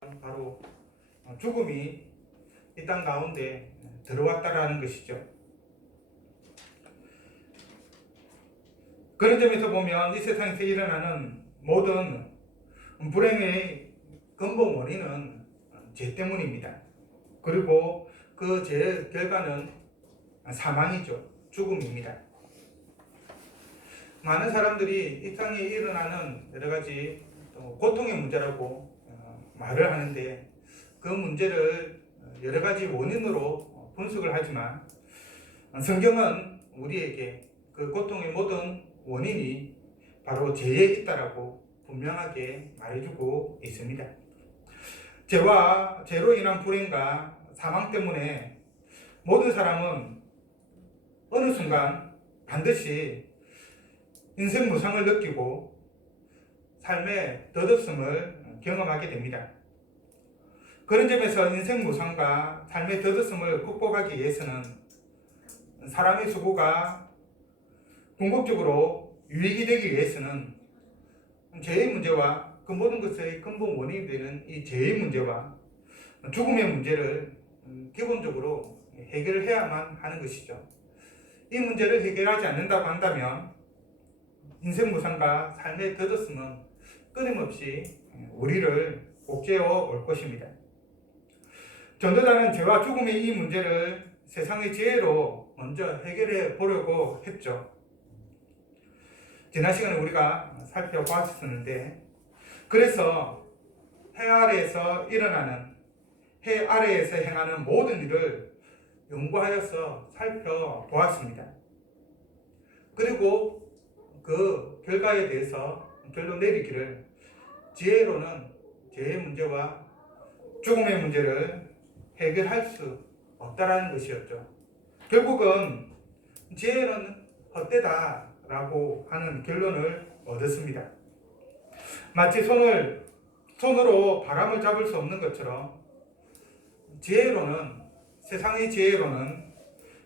바로 죽음이 이 땅 가운데 들어왔다라는 것이죠. 그런 점에서 보면 이 세상에서 일어나는 모든 불행의 근본 원인은 죄 때문입니다. 그리고 그 죄의 결과는 사망이죠. 죽음입니다. 많은 사람들이 이 땅에 일어나는 여러 가지 고통의 문제라고 말을 하는데, 그 문제를 여러 가지 원인으로 분석을 하지만 성경은 우리에게 그 고통의 모든 원인이 바로 죄에 있다라고 분명하게 말해주고 있습니다. 죄로 인한 불행과 사망 때문에 모든 사람은 어느 순간 반드시 인생 무상을 느끼고 삶의 덧없음을 경험하게 됩니다. 그런 점에서 인생 무상과 삶의 덧없음을 극복하기 위해서는 사람의 수고가 궁극적으로 유익이 되기 위해서는 죄의 문제와 그 모든 것의 근본 원인이 되는 이 죄의 문제와 죽음의 문제를 기본적으로 해결해야만 하는 것이죠. 이 문제를 해결하지 않는다고 한다면 인생 무상과 삶의 덧없음은 끊임없이 우리를 옥죄어 올 것입니다. 전도자는 죄와 죽음의 이 문제를 세상의 지혜로 먼저 해결해 보려고 했죠. 지난 시간에 우리가 살펴보았었는데, 그래서 해 아래에서 행하는 모든 일을 연구하여서 살펴보았습니다. 그리고 그 결과에 대해서 결론 내리기를 지혜로는 죄의 문제와 죽음의 문제를 해결할 수 없다라는 것이었죠. 결국은 지혜는 헛되다라고 하는 결론을 얻었습니다. 마치 손으로 바람을 잡을 수 없는 것처럼 세상의 지혜로는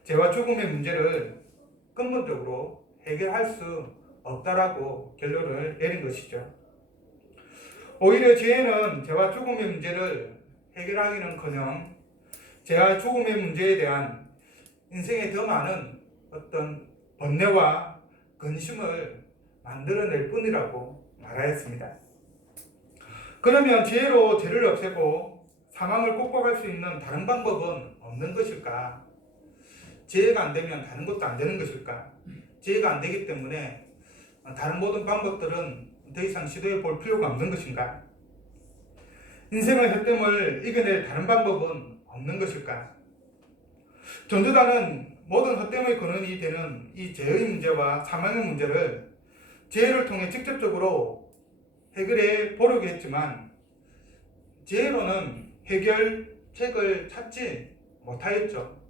죄와 죽음의 문제를 근본적으로 해결할 수 없다라고 결론을 내린 것이죠. 오히려 지혜는 죄와 죽음의 문제를 해결하기는커녕 죄와 죽음의 문제에 대한 인생에 더 많은 어떤 번뇌와 근심을 만들어낼 뿐이라고 말하였습니다. 그러면 지혜로 죄를 없애고 사망을 극복할 수 있는 다른 방법은 없는 것일까? 지혜가 안 되면 다른 것도 안 되는 것일까? 지혜가 안 되기 때문에 다른 모든 방법들은 더 이상 시도해 볼 필요가 없는 것인가? 인생의 헛됨을 이겨낼 다른 방법은 없는 것일까? 전도자는 모든 헛됨의 근원이 되는 이 죄의 문제와 사망의 문제를 지혜를 통해 직접적으로 해결해 보려고 했지만, 지혜로는 해결책을 찾지 못하였죠.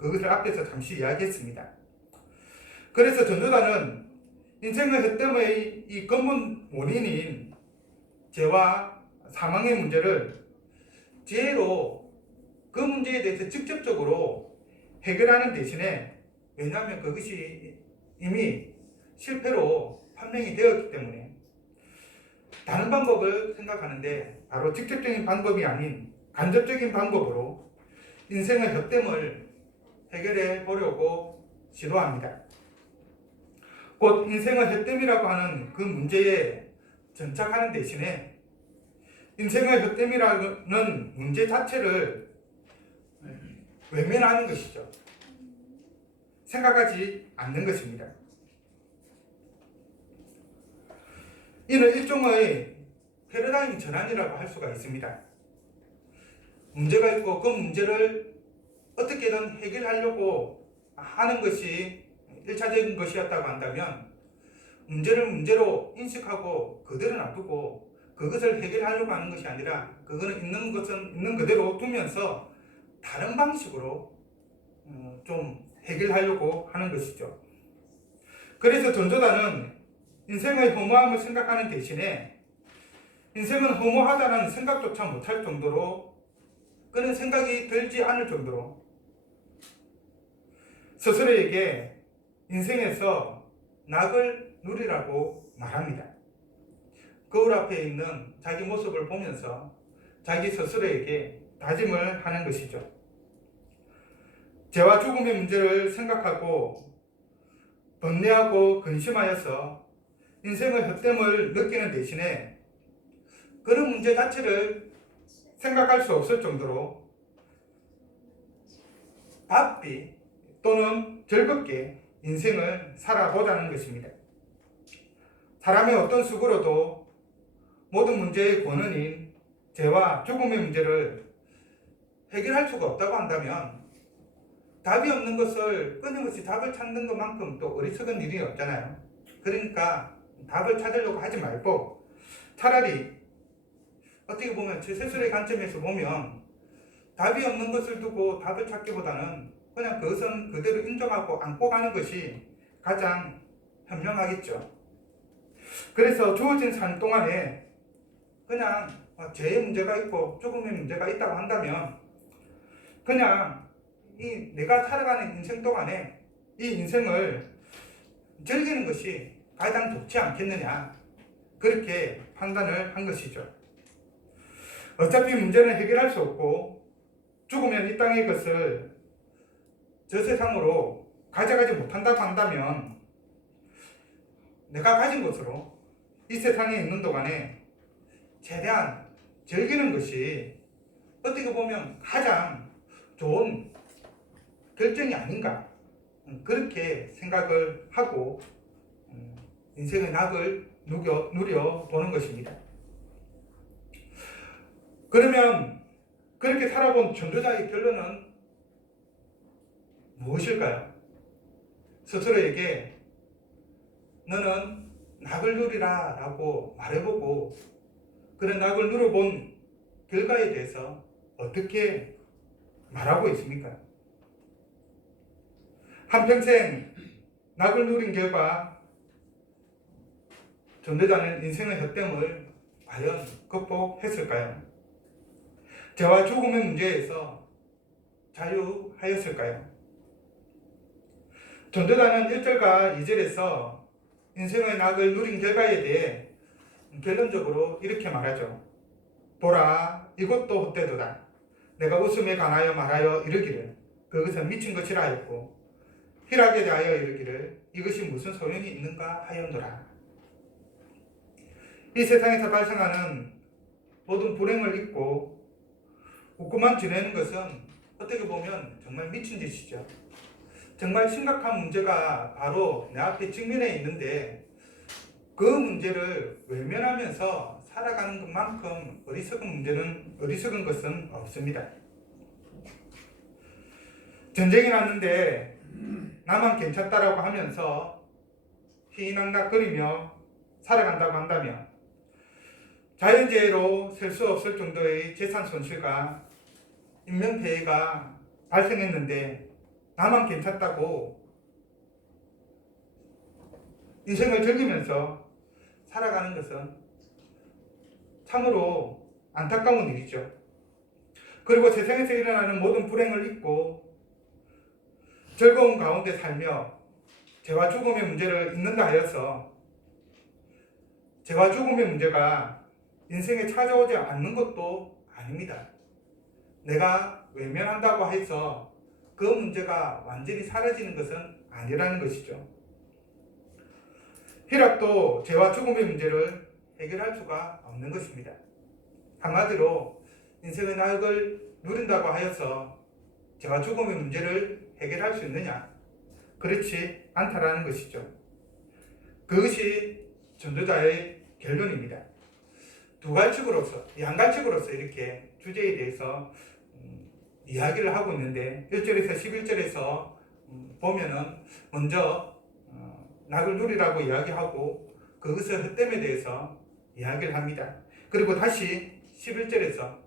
그것을 앞에서 잠시 이야기했습니다. 그래서 전도자는 인생의 헛됨의 이 근본 원인인 죄와 사망의 문제를 지혜로 그 문제에 대해서 직접적으로 해결하는 대신에, 왜냐하면 그것이 이미 실패로 판명이 되었기 때문에 다른 방법을 생각하는데, 바로 직접적인 방법이 아닌 간접적인 방법으로 인생의 헛됨을 해결해 보려고 시도합니다. 곧 인생의 헛됨이라고 하는 그 문제에 정착하는 대신에 인생의 헛됨이라는 문제 자체를 외면하는 것이죠. 생각하지 않는 것입니다. 이는 일종의 패러다임 전환이라고 할 수가 있습니다. 문제가 있고 그 문제를 어떻게든 해결하려고 하는 것이 1차적인 것이었다고 한다면, 문제를 문제로 인식하고 그대로 놔두고 그것을 해결하려고 하는 것이 아니라, 그거는 있는 것은 있는 그대로 두면서 다른 방식으로 좀 해결하려고 하는 것이죠. 그래서 전도자는 인생의 허무함을 생각하는 대신에 인생은 허무하다는 생각조차 못할 정도로, 그런 생각이 들지 않을 정도로 스스로에게 인생에서 낙을 누리라고 말합니다. 거울 앞에 있는 자기 모습을 보면서 자기 스스로에게 다짐을 하는 것이죠. 죄와 죽음의 문제를 생각하고 번뇌하고 근심하여서 인생의 헛됨을 느끼는 대신에 그런 문제 자체를 생각할 수 없을 정도로 바삐 또는 즐겁게 인생을 살아보자는 것입니다. 사람의 어떤 수고로도 모든 문제의 근원인 죄와 죽음의 문제를 해결할 수가 없다고 한다면 답이 없는 것을 끊임없이 답을 찾는 것만큼 또 어리석은 일이 없잖아요. 그러니까 답을 찾으려고 하지 말고 차라리 어떻게 보면 제 스스로의 관점에서 보면 답이 없는 것을 두고 답을 찾기보다는 그냥 그것은 그대로 인정하고 안고 가는 것이 가장 현명하겠죠. 그래서 주어진 삶 동안에 그냥 죄의 문제가 있고 죽음의 문제가 있다고 한다면 그냥 이 내가 살아가는 인생 동안에 이 인생을 즐기는 것이 가장 좋지 않겠느냐, 그렇게 판단을 한 것이죠. 어차피 문제는 해결할 수 없고 죽으면 이 땅의 것을 저 세상으로 가져가지 못한다고 한다면 내가 가진 것으로 이 세상에 있는 동안에 최대한 즐기는 것이 어떻게 보면 가장 좋은 결정이 아닌가, 그렇게 생각을 하고 인생의 낙을 누려보는 것입니다. 그러면 그렇게 살아본 전도자의 결론은 무엇일까요? 스스로에게 너는 낙을 누리라 라고 말해보고 그런 낙을 누려본 결과에 대해서 어떻게 말하고 있습니까? 한평생 낙을 누린 결과 전도자는 인생의 헛됨을 과연 극복했을까요? 죄와 죽음의 문제에서 자유하였을까요? 전도자는 1절과 2절에서 인생의 낙을 누린 결과에 대해 결론적으로 이렇게 말하죠. 보라, 이것도 헛되도다. 내가 웃음에 관하여 말하여 이르기를 그것은 미친 것이라 하였고 희락에 대하여 이르기를 이것이 무슨 소용이 있는가 하였노라. 이 세상에서 발생하는 모든 불행을 잊고 웃고만 지내는 것은 어떻게 보면 정말 미친 짓이죠. 정말 심각한 문제가 바로 내 앞에 직면해 있는데 그 문제를 외면하면서 살아가는 것만큼 어리석은 것은 없습니다. 전쟁이 났는데 나만 괜찮다라고 하면서 희낙낙거리며 살아간다고 한다면 자연재해로 셀 수 없을 정도의 재산 손실과 인명피해가 발생했는데 나만 괜찮다고 인생을 즐기면서 살아가는 것은 참으로 안타까운 일이죠. 그리고 세상에서 일어나는 모든 불행을 잊고 즐거운 가운데 살며 죄와 죽음의 문제를 잊는다 하여서 죄와 죽음의 문제가 인생에 찾아오지 않는 것도 아닙니다. 내가 외면한다고 해서 그 문제가 완전히 사라지는 것은 아니라는 것이죠. 희락도 죄와 죽음의 문제를 해결할 수가 없는 것입니다. 한마디로 인생의 낙을 누린다고 하여서 죄와 죽음의 문제를 해결할 수 있느냐? 그렇지 않다라는 것이죠. 그것이 전도자의 결론입니다. 양갈측으로서 이렇게 주제에 대해서 이야기를 하고 있는데 1절에서 11절에서 보면은 먼저 낙을 누리라고 이야기하고 그것의 헛됨에 대해서 이야기를 합니다. 그리고 다시 11절에서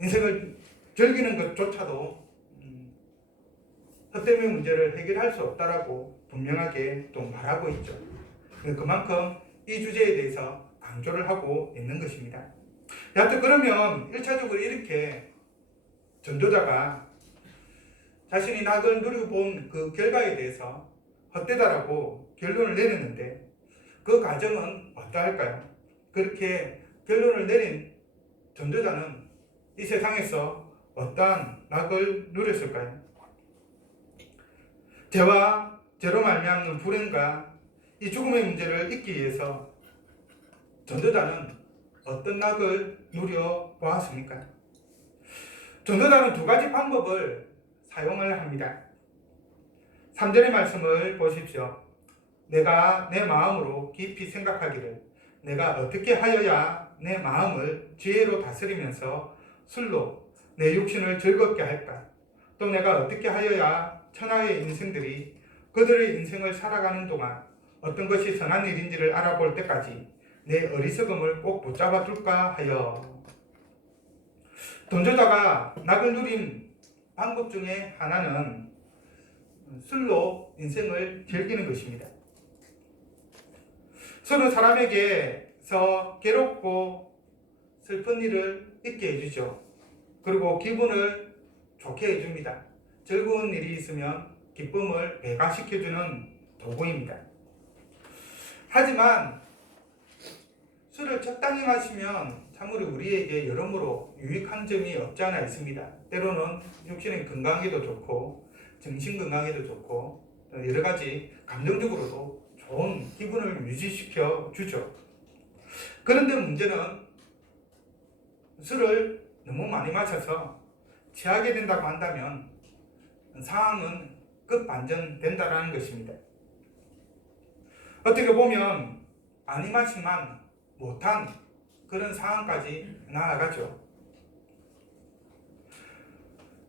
인생을 즐기는 것조차도 헛됨의 문제를 해결할 수 없다라고 분명하게 또 말하고 있죠. 그만큼 이 주제에 대해서 강조를 하고 있는 것입니다. 여하튼 그러면 1차적으로 이렇게 전도자가 자신이 낙을 누리고 본 그 결과에 대해서 헛되다라고 결론을 내렸는데 그 과정은 어떠할까요? 그렇게 결론을 내린 전도자는 이 세상에서 어떠한 낙을 누렸을까요? 죄와 죄로 말미암는 불행과 이 죽음의 문제를 잊기 위해서 전도자는 어떤 낙을 누려보았습니까? 전도자는 두 가지 방법을 사용을 합니다. 3절의 말씀을 보십시오. 내가 내 마음으로 깊이 생각하기를 내가 어떻게 하여야 내 마음을 지혜로 다스리면서 술로 내 육신을 즐겁게 할까? 또 내가 어떻게 하여야 천하의 인생들이 그들의 인생을 살아가는 동안 어떤 것이 선한 일인지를 알아볼 때까지 내 어리석음을 꼭 붙잡아 둘까 하여. 전도자가 낙을 누린 방법 중에 하나는 술로 인생을 즐기는 것입니다. 술은 사람에게서 괴롭고 슬픈 일을 잊게 해주죠. 그리고 기분을 좋게 해줍니다. 즐거운 일이 있으면 기쁨을 배가시켜주는 도구입니다. 하지만 술을 적당히 마시면 참으로 우리에게 여러모로 유익한 점이 없지 않아 있습니다. 때로는 육신의 건강에도 좋고 정신 건강에도 좋고 여러 가지 감정적으로도 좋은 기분을 유지시켜 주죠. 그런데 문제는 술을 너무 많이 마셔서 취하게 된다고 한다면 상황은 급반전된다는 것입니다. 어떻게 보면 많이 마시만 못한 그런 상황까지 나아가죠.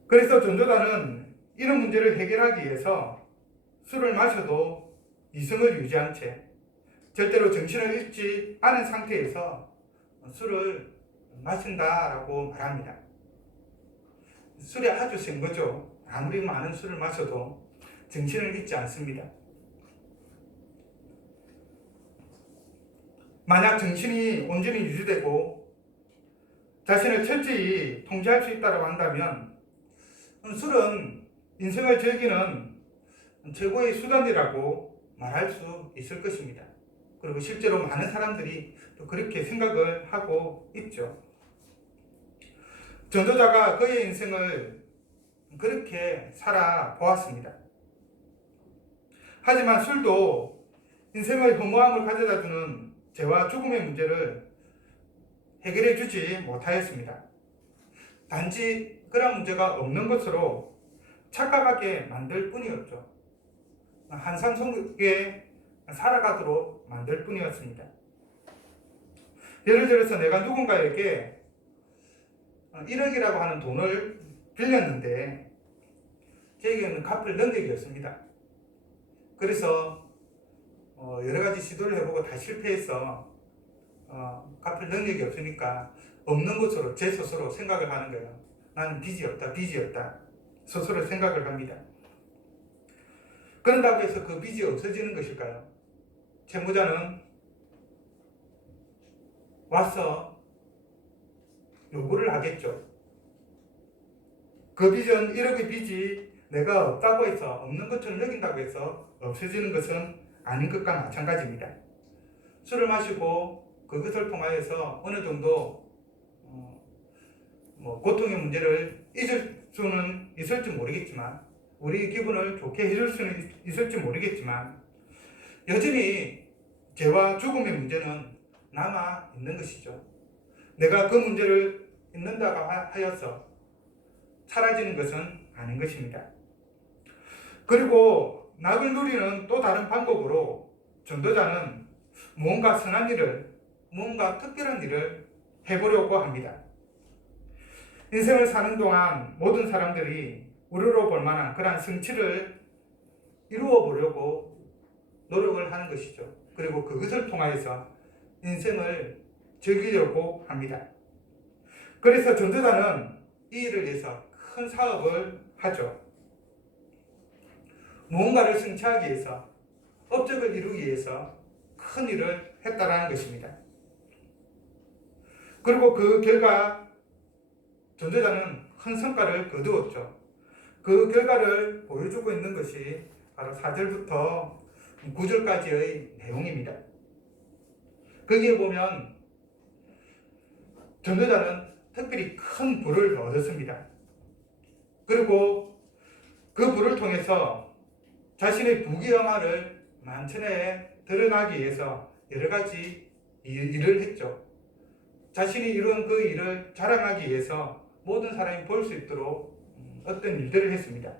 그래서 전도자는 이런 문제를 해결하기 위해서 술을 마셔도 이성을 유지한 채 절대로 정신을 잃지 않은 상태에서 술을 마신다라고 말합니다. 술이 아주 센 거죠. 아무리 많은 술을 마셔도 정신을 잃지 않습니다. 만약 정신이 온전히 유지되고 자신을 철저히 통제할 수 있다고 한다면 술은 인생을 즐기는 최고의 수단이라고 말할 수 있을 것입니다. 그리고 실제로 많은 사람들이 또 그렇게 생각을 하고 있죠. 전도자가 그의 인생을 그렇게 살아보았습니다. 하지만 술도 인생의 허무함을 가져다주는 죄와 죽음의 문제를 해결해 주지 못하였습니다. 단지 그런 문제가 없는 것으로 착각하게 만들 뿐이었죠. 한상 속에 살아가도록 만들 뿐이었습니다. 예를 들어서 내가 누군가에게 1억이라고 하는 돈을 빌렸는데 제게는 갚을 능력이 없습니다. 그래서 여러 가지 시도를 해보고 다 실패해서 갚을 능력이 없으니까 없는 것으로 제 스스로 생각을 하는 거예요. 나는 빚이 없다. 스스로 생각을 합니다. 그런다고 해서 그 빚이 없어지는 것일까요? 채무자는 와서 요구를 하겠죠. 그 빚은 1억의 빚이 내가 없다고 해서 없는 것처럼 여긴다고 해서 없어지는 것은 아닌 것과 마찬가지입니다. 술을 마시고 그것을 통하여서 어느 정도 고통의 문제를 잊을 수는 있을지 모르겠지만 우리 기분을 좋게 해줄 수는 있을지 모르겠지만 여전히 죄와 죽음의 문제는 남아 있는 것이죠. 내가 그 문제를 잊는다고 하여서 사라지는 것은 아닌 것입니다. 그리고 낙을 누리는 또 다른 방법으로 전도자는 무언가 선한 일을, 무언가 특별한 일을 해보려고 합니다. 인생을 사는 동안 모든 사람들이 우러러 볼 만한 그러한 성취를 이루어 보려고 노력을 하는 것이죠. 그리고 그것을 통하여서 인생을 즐기려고 합니다. 그래서 전도자는 이 일을 위해서 큰 사업을 하죠. 무언가를 성취하기 위해서, 업적을 이루기 위해서 큰 일을 했다라는 것입니다. 그리고 그 결과 전도자는 큰 성과를 거두었죠. 그 결과를 보여주고 있는 것이 바로 4절부터 9절까지의 내용입니다. 거기에 보면 전도자는 특별히 큰 부를 얻었습니다. 그리고 그 부를 통해서 자신의 부귀영화를 만천하에 드러나기 위해서 여러 가지 일을 했죠. 자신이 이룬 그 일을 자랑하기 위해서 모든 사람이 볼 수 있도록 어떤 일들을 했습니다.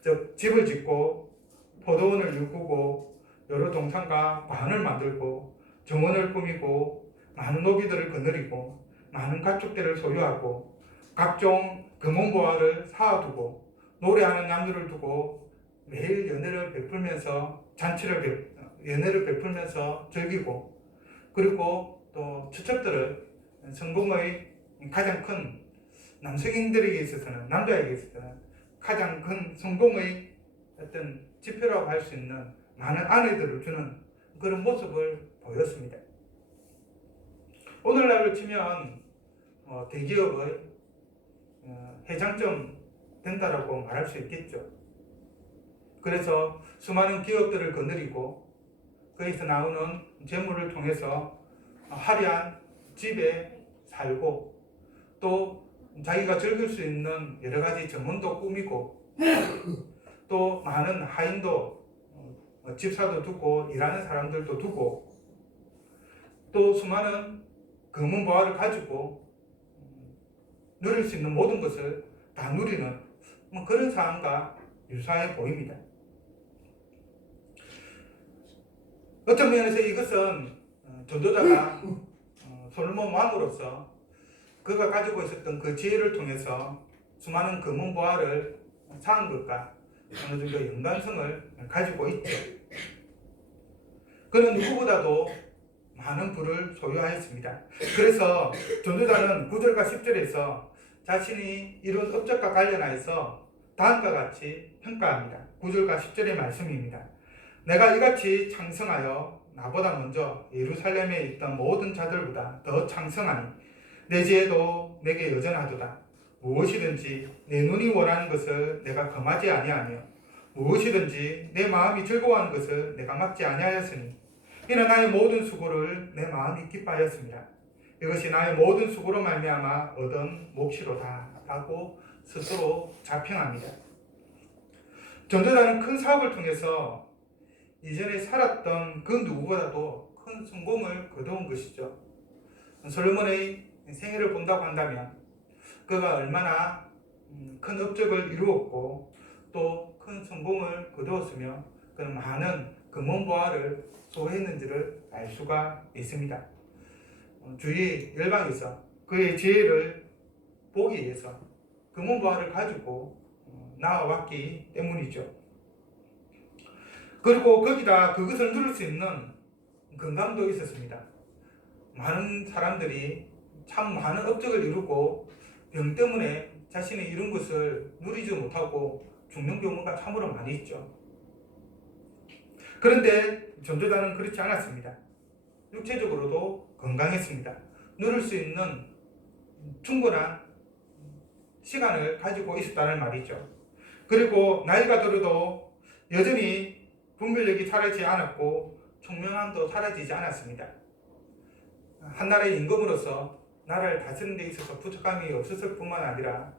즉 집을 짓고 포도원을 일구고 여러 동산과 관을 만들고 정원을 꾸미고 많은 노비들을 거느리고 많은 가축들을 소유하고 각종 금은보화를 쌓아두고 노래하는 남녀를 두고 매일 연애를 베풀면서 연애를 베풀면서 즐기고 그리고 또 처첩들을 성공의 가장 큰 남성인들에게 있어서는 남자에게 있어서는 가장 큰 성공의 어떤 지표라고 할 수 있는 많은 아내들을 주는 그런 모습을 보였습니다. 오늘날로 치면 대기업의 회장점 된다라고 말할 수 있겠죠. 그래서 수많은 기업들을 거느리고 거기서 나오는 재물을 통해서 화려한 집에 살고 또 자기가 즐길 수 있는 여러 가지 정원도 꾸미고 또 많은 하인도 집사도 두고 일하는 사람들도 두고 또 수많은 금은보화를 가지고 누릴 수 있는 모든 것을 다 누리는 그런 상황과 유사해 보입니다. 어떤 면에서 이것은 전도자가 솔로몬 왕으로서 그가 가지고 있었던 그 지혜를 통해서 수많은 금은보화를 쌓은 것과 어느 정도 연관성을 가지고 있죠. 그는 누구보다도 많은 부를 소유하였습니다. 그래서 전도자는 9절과 10절에서 자신이 이룬 업적과 관련하여서 다음과 같이 평가합니다. 9절과 10절의 말씀입니다. 내가 이같이 창성하여 나보다 먼저 예루살렘에 있던 모든 자들보다 더 창성하니 내 지혜도 내게 여전하도다. 무엇이든지 내 눈이 원하는 것을 내가 금하지 아니하며 무엇이든지 내 마음이 즐거워하는 것을 내가 막지 아니하였으니 이는 나의 모든 수고를 내 마음이 기뻐하였습니다. 이것이 나의 모든 수고로 말미암아 얻은 몫이로다 라고 스스로 자평합니다. 전도자는 큰 사업을 통해서 이전에 살았던 그 누구보다도 큰 성공을 거두은 것이죠. 솔로몬의 생애를 본다고 한다면 그가 얼마나 큰 업적을 이루었고 또 큰 성공을 거두었으며 그는 많은 금은보화를 소유했는지를 알 수가 있습니다. 주위 열방에서 그의 지혜를 보기 위해서 금은보화를 가지고 나와왔기 때문이죠. 그리고 거기다 그것을 누릴 수 있는 건강도 있었습니다. 많은 사람들이 참 많은 업적을 이루고 병 때문에 자신이 이룬 것을 누리지 못하고 죽는 경우가 참으로 많이 있죠. 그런데 전도자는 그렇지 않았습니다. 육체적으로도 건강했습니다. 누릴 수 있는 충분한 시간을 가지고 있었다는 말이죠. 그리고 나이가 들어도 여전히 분별력이 사라지지 않았고 총명함도 사라지지 않았습니다. 한 나라의 임금으로서 나라를 다스리는 데 있어서 부족함이 없었을 뿐만 아니라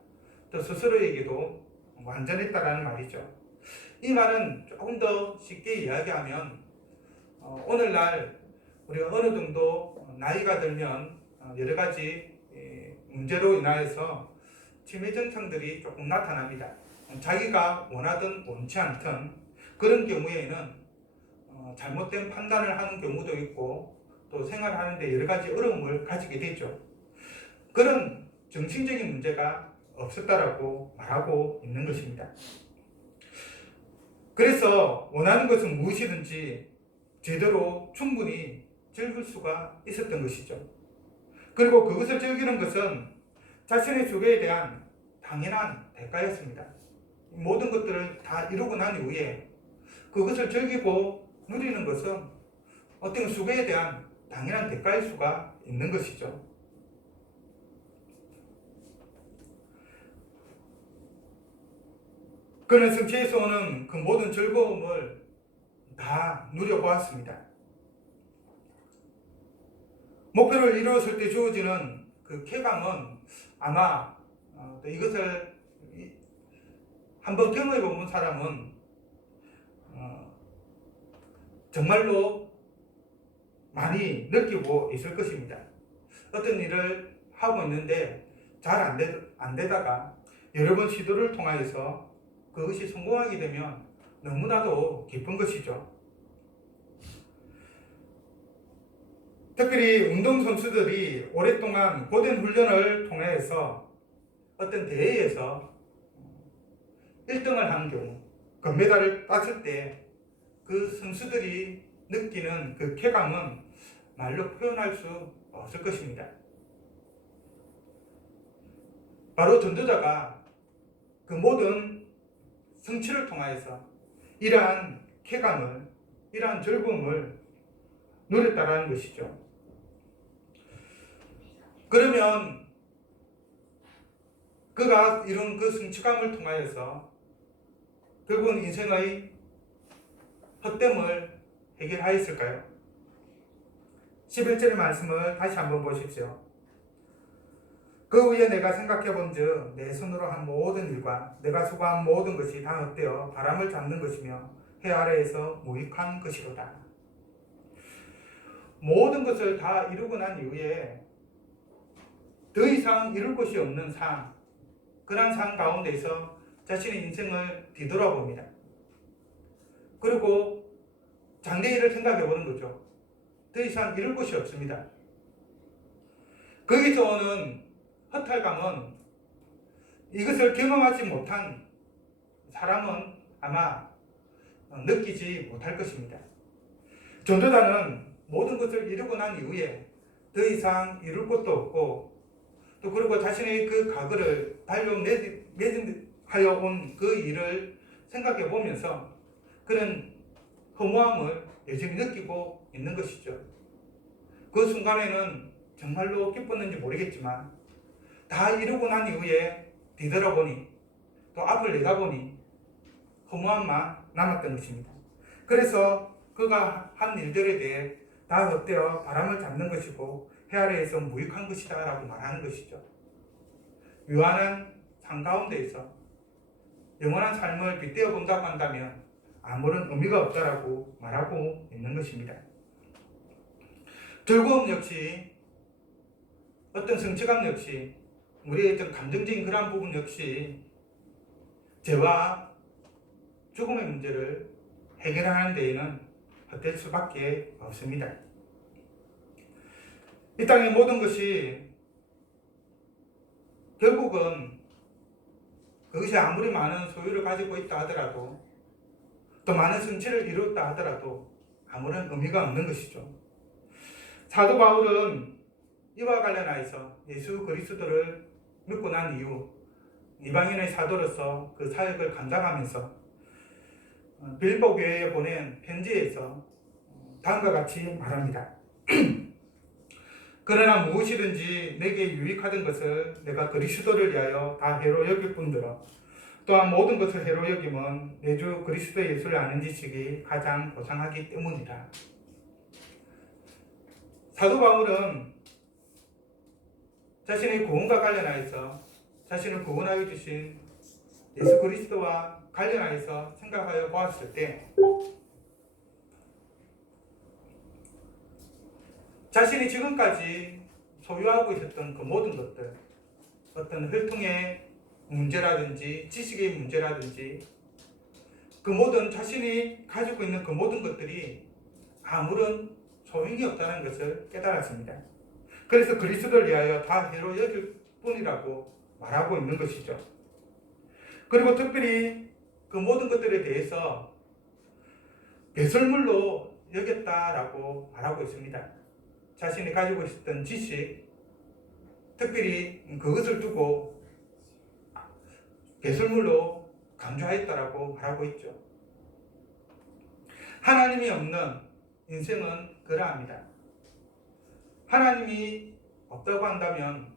또 스스로에게도 완전했다라는 말이죠. 이 말은 조금 더 쉽게 이야기하면 오늘날 우리가 어느 정도 나이가 들면 여러 가지 문제로 인하여서 치매 증상들이 조금 나타납니다. 자기가 원하든 원치 않든 그런 경우에는 잘못된 판단을 하는 경우도 있고 또 생활하는데 여러 가지 어려움을 가지게 되죠. 그런 정신적인 문제가 없었다라고 말하고 있는 것입니다. 그래서 원하는 것은 무엇이든지 제대로 충분히 즐길 수가 있었던 것이죠. 그리고 그것을 즐기는 것은 자신의 수고에 대한 당연한 대가였습니다. 모든 것들을 다 이루고 난 이후에 그것을 즐기고 누리는 것은 어떤 수고에 대한 당연한 대가일 수가 있는 것이죠. 그는 성취에서 오는 그 모든 즐거움을 다 누려보았습니다. 목표를 이루었을 때 주어지는 그 쾌감은 아마 또 이것을 한번 경험해 본 사람은 정말로 많이 느끼고 있을 것입니다. 어떤 일을 하고 있는데 잘 안 되다가 여러 번 시도를 통하여서 그것이 성공하게 되면 너무나도 기쁜 것이죠. 특별히 운동선수들이 오랫동안 고된 훈련을 통해서 어떤 대회에서 1등을 하는 경우, 금메달을 땄을 때 그 선수들이 느끼는 그 쾌감은 말로 표현할 수 없을 것입니다. 바로 전도자가 그 모든 성취를 통하여서 이러한 쾌감을, 이러한 즐거움을 누렸다라는 것이죠. 그러면 그가 이룬 그 성취감을 통하여서 결국은 인생의 헛됨을 해결하였을까요? 11절의 말씀을 다시 한번 보십시오. 그 후에 내가 생각해 본즉 내 손으로 한 모든 일과 내가 수고한 모든 것이 다 헛되어 바람을 잡는 것이며 해 아래에서 무익한 것이로다. 모든 것을 다 이루고 난 이후에 더 이상 이룰 것이 없는 삶, 그러한 삶 가운데서 자신의 인생을 뒤돌아봅니다. 그리고 장래일을 생각해 보는 거죠. 더 이상 이룰 것이 없습니다. 거기서 오는 허탈감은 이것을 경험하지 못한 사람은 아마 느끼지 못할 것입니다. 전도자는 모든 것을 이루고 난 이후에 더 이상 이룰 것도 없고 또 그리고 자신의 그 과거를 매진하여 온 그 일을 생각해 보면서 그런 허무함을 여전히 느끼고 있는 것이죠. 그 순간에는 정말로 기뻤는지 모르겠지만 다 이루고 난 이후에 뒤돌아보니 또 앞을 내다보니 허무함만 남았던 것입니다. 그래서 그가 한 일들에 대해 다 헛되어 바람을 잡는 것이고 해 아래에서 무익한 것이다 라고 말하는 것이죠. 유한한 삶 가운데에서 영원한 삶을 빗대어 본다고 한다면 아무런 의미가 없다라고 말하고 있는 것입니다. 즐거움 역시 어떤 성취감 역시 우리의 어떤 감정적인 그러한 부분 역시 죄와 죽음의 문제를 해결하는 데에는 헛될 수밖에 없습니다. 이 땅의 모든 것이 결국은 그것이 아무리 많은 소유를 가지고 있다 하더라도 또 많은 성취를 이루었다 하더라도 아무런 의미가 없는 것이죠. 사도 바울은 이와 관련하여서 예수 그리스도를 믿고 난 이후 이방인의 사도로서 그 사역을 감당하면서 빌보 교회에 보낸 편지에서 다음과 같이 말합니다. 그러나 무엇이든지 내게 유익하던 것을 내가 그리스도를 위하여 다 해로 여길 뿐더러 또한 모든 것을 해로 여김은 내 주 그리스도 예수를 아는 지식이 가장 고상하기 때문이라. 사도 바울은 자신의 구원과 관련하여서 자신을 구원하여 주신 예수 그리스도와 관련하여서 생각하여 보았을 때 자신이 지금까지 소유하고 있었던 그 모든 것들, 어떤 혈통의 문제라든지 지식의 문제라든지 그 모든 자신이 가지고 있는 그 모든 것들이 아무런 소용이 없다는 것을 깨달았습니다. 그래서 그리스도를 위하여 다 해로 여길 뿐이라고 말하고 있는 것이죠. 그리고 특별히 그 모든 것들에 대해서 배설물로 여겼다라고 말하고 있습니다. 자신이 가지고 있었던 지식, 특별히 그것을 두고 배설물로 강조하였다라고 말하고 있죠. 하나님이 없는 인생은 그러합니다. 하나님이 없다고 한다면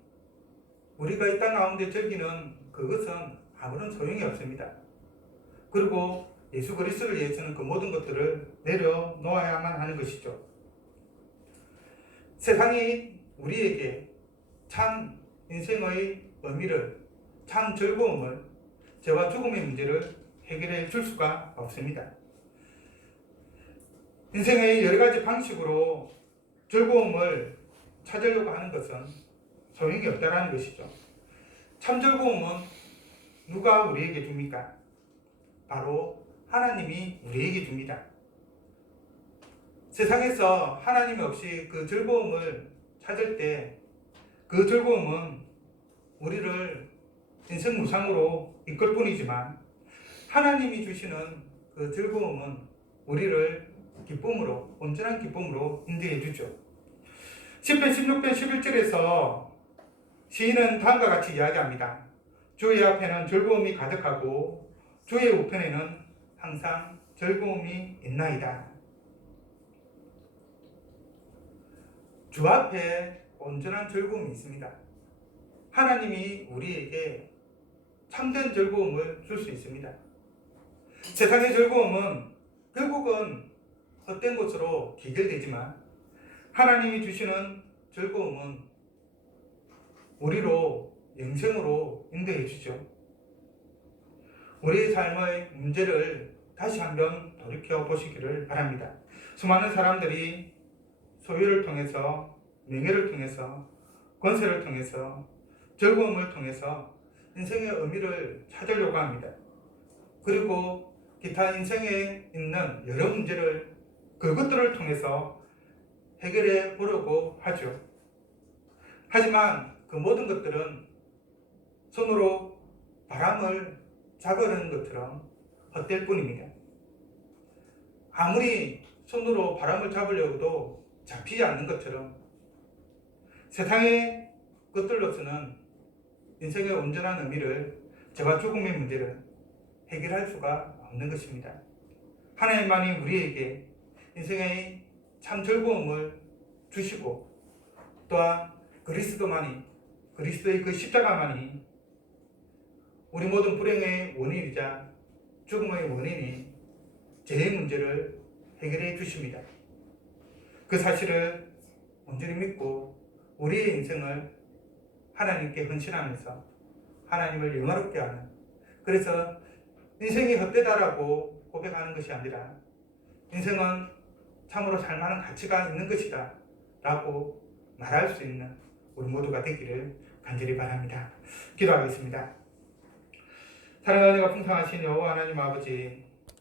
우리가 이 땅 가운데 즐기는 그것은 아무런 소용이 없습니다. 그리고 예수 그리스도를 위해서는 그 모든 것들을 내려놓아야만 하는 것이죠. 세상이 우리에게 참 인생의 의미를, 참 즐거움을, 죄와 죽음의 문제를 해결해 줄 수가 없습니다. 인생의 여러 가지 방식으로 즐거움을 찾으려고 하는 것은 소용이 없다는 것이죠. 참 즐거움은 누가 우리에게 줍니까? 바로 하나님이 우리에게 줍니다. 세상에서 하나님 없이 그 즐거움을 찾을 때 그 즐거움은 우리를 인생 무상으로 이끌 뿐이지만 하나님이 주시는 그 즐거움은 우리를 기쁨으로, 온전한 기쁨으로 인도해 주죠. 10편 16편 11절에서 시인은 다음과 같이 이야기합니다. 주의 앞에는 즐거움이 가득하고 주의 우편에는 항상 즐거움이 있나이다. 주 앞에 온전한 즐거움이 있습니다. 하나님이 우리에게 참된 즐거움을 줄 수 있습니다. 세상의 즐거움은 결국은 헛된 것으로 기결되지만 하나님이 주시는 즐거움은 우리로 영생으로 인도해 주죠. 우리의 삶의 문제를 다시 한번 돌이켜 보시기를 바랍니다. 수많은 사람들이 소유를 통해서, 명예를 통해서, 권세를 통해서, 즐거움을 통해서 인생의 의미를 찾으려고 합니다. 그리고 기타 인생에 있는 여러 문제를 그것들을 통해서 해결해 보려고 하죠. 하지만 그 모든 것들은 손으로 바람을 잡으려는 것처럼 헛될 뿐입니다. 아무리 손으로 바람을 잡으려고도 잡히지 않는 것처럼 세상의 것들로서는 인생의 온전한 의미를, 죄와 죽음의 문제를 해결할 수가 없는 것입니다. 하나님만이 우리에게 인생의 참 즐거움을 주시고 또한 그리스도만이, 그리스도의 그 십자가만이 우리 모든 불행의 원인이자 죽음의 원인이 죄의 문제를 해결해 주십니다. 그 사실을 온전히 믿고 우리의 인생을 하나님께 헌신하면서 하나님을 영화롭게 하는, 그래서 인생이 헛되다라고 고백하는 것이 아니라 인생은 참으로 살만한 가치가 있는 것이다 라고 말할 수 있는 우리 모두가 되기를 간절히 바랍니다. 기도하겠습니다. 사랑하는 은혜가 풍성하신 여호와 하나님 아버지,